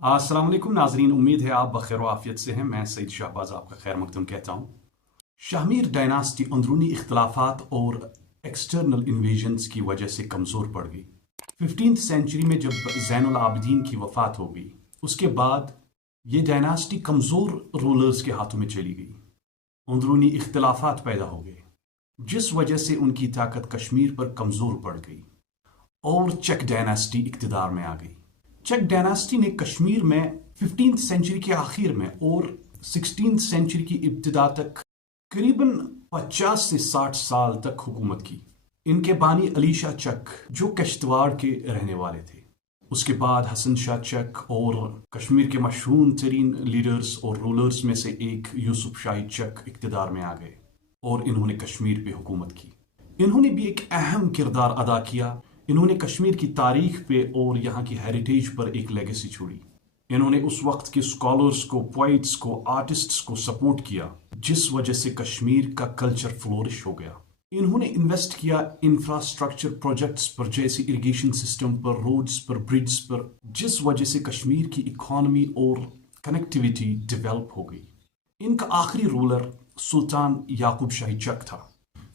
अस्सलाम वालेकुम नाजरीन, उम्मीद है आप बखैर आफियत से हैं। मैं सईद शहबाज आपका खैर मकदम कहता हूँ। शाहमीर डायनास्टी अंदरूनी इख्तलाफात और एक्सटर्नल इन्वेजन्स की वजह से कमज़ोर पड़ गई। 15th सेंचुरी में जब ज़ैनुल आबिदीन की वफ़ात हो गई, उसके बाद ये डायनास्टी कमज़ोर रूलर्स के हाथों में चली गई। अंदरूनी इख्तलाफात पैदा हो गए, जिस वजह से उनकी ताकत कश्मीर पर कमज़ोर पड़ गई और चक डायनास्टी इक़्तिदार में आ गई। चक डायनास्टी ने कश्मीर में 15th सेंचुरी के आखिर में और 16th सेंचुरी की इब्तिदा तक करीबन 50 से 60 साल तक हुकूमत की। इनके बानी अली शाह चक जो कश्तवाड़ के रहने वाले थे। उसके बाद हसन शाह चक और कश्मीर के मशहूर तरीन लीडर्स और रूलर्स में से एक यूसुफ शाही चक इक़्तिदार में आ गए और इन्होंने कश्मीर पे हुकूमत की। इन्होंने भी एक अहम किरदार अदा किया। इन्होंने कश्मीर की तारीख पे और यहाँ की हेरिटेज पर एक लेगेसी छोड़ी। इन्होंने उस वक्त के स्कॉलर्स को, पोइट्स को, आर्टिस्ट्स को सपोर्ट किया, जिस वजह से कश्मीर का कल्चर फ्लोरिश हो गया। इन्होंने इन्वेस्ट किया इंफ्रास्ट्रक्चर प्रोजेक्ट्स पर, जैसे इरिगेशन सिस्टम पर, रोड्स पर, ब्रिड्स पर, जिस वजह से कश्मीर की इकॉनमी और कनेक्टिविटी डेवलप हो गई। इनका आखिरी रूलर सुल्तान याकूब शाही चक था।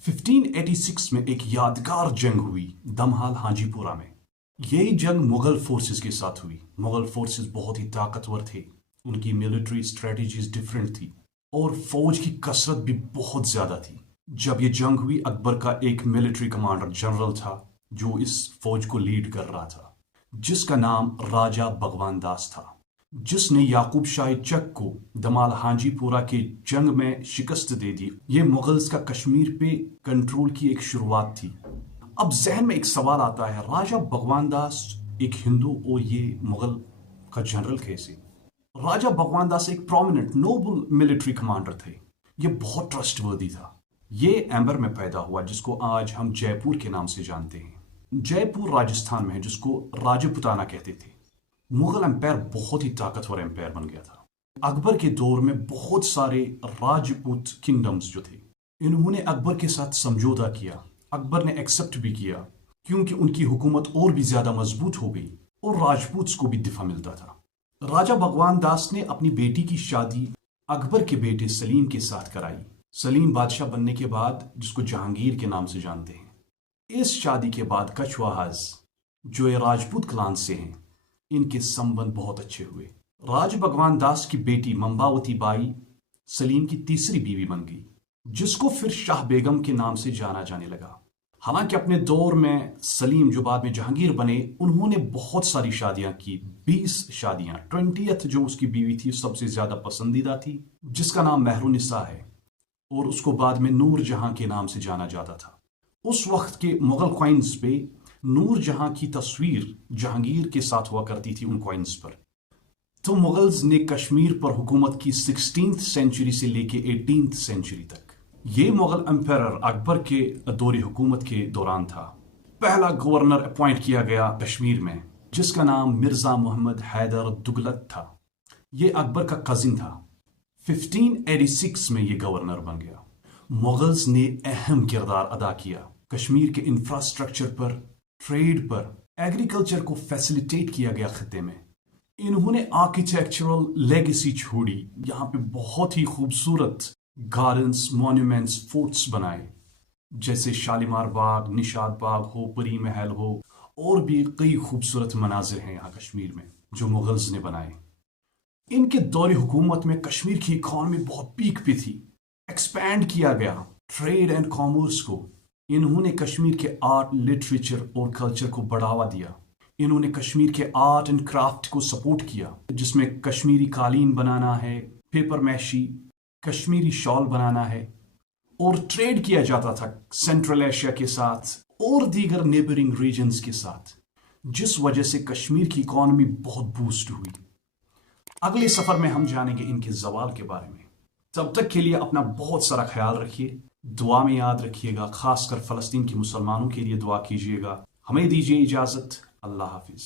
1586 में एक यादगार जंग हुई दमहाल हाजीपुरा में। यही जंग मुगल फोर्सेस के साथ हुई। मुगल फोर्सेस बहुत ही ताकतवर थे, उनकी मिलिट्री स्ट्रेटजीज डिफरेंट थी और फौज की कसरत भी बहुत ज्यादा थी। जब ये जंग हुई, अकबर का एक मिलिट्री कमांडर जनरल था जो इस फौज को लीड कर रहा था, जिसका नाम राजा भगवान दास था, जिसने याकूब शाही चक को दमाल हाजीपुरा के जंग में शिकस्त दे दी। ये मुगल्स का कश्मीर पे कंट्रोल की एक शुरुआत थी। अब जहन में एक सवाल आता है, राजा भगवान दास एक हिंदू और ये मुगल का जनरल कैसे? राजा भगवान दास एक प्रोमिनेंट नोबल मिलिट्री कमांडर थे। ये बहुत ट्रस्टवर्दी था। ये एम्बर में पैदा हुआ, जिसको आज हम जयपुर के नाम से जानते हैं। जयपुर राजस्थान में है, जिसको राजपुताना कहते थे। मुगल एम्पायर बहुत ही ताकतवर एम्पायर बन गया था। अकबर के दौर में बहुत सारे राजपूत किंगडम्स जो थे, इन्होंने अकबर के साथ समझौता किया। अकबर ने एक्सेप्ट भी किया, क्योंकि उनकी हुकूमत और भी ज्यादा मजबूत हो गई और राजपूत्स को भी दिफा मिलता था। राजा भगवान दास ने अपनी बेटी की शादी अकबर के बेटे सलीम के साथ कराई। सलीम बादशाह बनने के बाद, जिसको जहांगीर के नाम से जानते हैं। इस शादी के बाद कछवाहाज, जो ये राजपूत क्लान से हैं, इनके संबंध बहुत अच्छे हुए। राज भगवान दास की बेटी मंबावती बाई सलीम की तीसरी बीवी बन गई, जिसको फिर शाह बेगम के नाम से जाना जाने लगा। हालांकि अपने दौर में सलीम, जो बाद में जहांगीर बने, उन्होंने बहुत सारी शादियां की, 20 शादियां। 20th जो उसकी बीवी थी, सबसे ज्यादा पसंदीदा थी, जिसका नाम महरुनिसा है और उसको बाद में नूर जहां के नाम से जाना जाता था। उस वक्त के मुगल कॉइन्स पे नूर जहां की तस्वीर जहांगीर के साथ हुआ करती थी उन कॉइन्स पर। तो मुगल्स ने कश्मीर पर हुकूमत की 16th सेंचुरी से लेके 18th सेंचुरी तक। ये मुगल एम्पायर अकबर के दौरे हुकूमत के दौरान था। पहला गवर्नर अपॉइंट किया गया कश्मीर में, जिसका नाम मिर्जा मोहम्मद हैदर दुगलत था। ये अकबर का कजिन था। 1586 में ये गवर्नर बन गया। मुगल्स ने अहम किरदार अदा किया कश्मीर के इंफ्रास्ट्रक्चर पर, ट्रेड पर, एग्रीकल्चर को फैसिलिटेट किया गया खत्ते में। इन्होंने आर्किटेक्चरल लेगेसी छोड़ी। यहाँ पे बहुत ही खूबसूरत गार्डन्स, मॉन्यूमेंट्स, फोर्ट्स बनाए, जैसे शालीमार बाग, निशात बाग हो, परी महल हो, और भी कई खूबसूरत मनाजिर हैं यहाँ कश्मीर में जो मुगल्स ने बनाए। इनके दौरे हुकूमत में कश्मीर की इकॉनमी बहुत पीक पे थी। एक्सपैंड किया गया ट्रेड एंड कॉमर्स को। इन्होंने कश्मीर के आर्ट, लिटरेचर और कल्चर को बढ़ावा दिया। इन्होंने कश्मीर के आर्ट एंड क्राफ्ट को सपोर्ट किया, जिसमें कश्मीरी कालीन बनाना है, पेपर मैशी, कश्मीरी शॉल बनाना है, और ट्रेड किया जाता था सेंट्रल एशिया के साथ और दीगर नेबरिंग रीजन्स के साथ, जिस वजह से कश्मीर की इकॉनमी बहुत बूस्ट हुई। अगले सफर में हम जानेंगे इनके जवाल के बारे में। तब तक के लिए अपना बहुत सारा ख्याल रखिए, दुआ में याद रखिएगा, खासकर फलस्तीन के मुसलमानों के लिए दुआ कीजिएगा। हमें दीजिए इजाजत। अल्लाह हाफिज।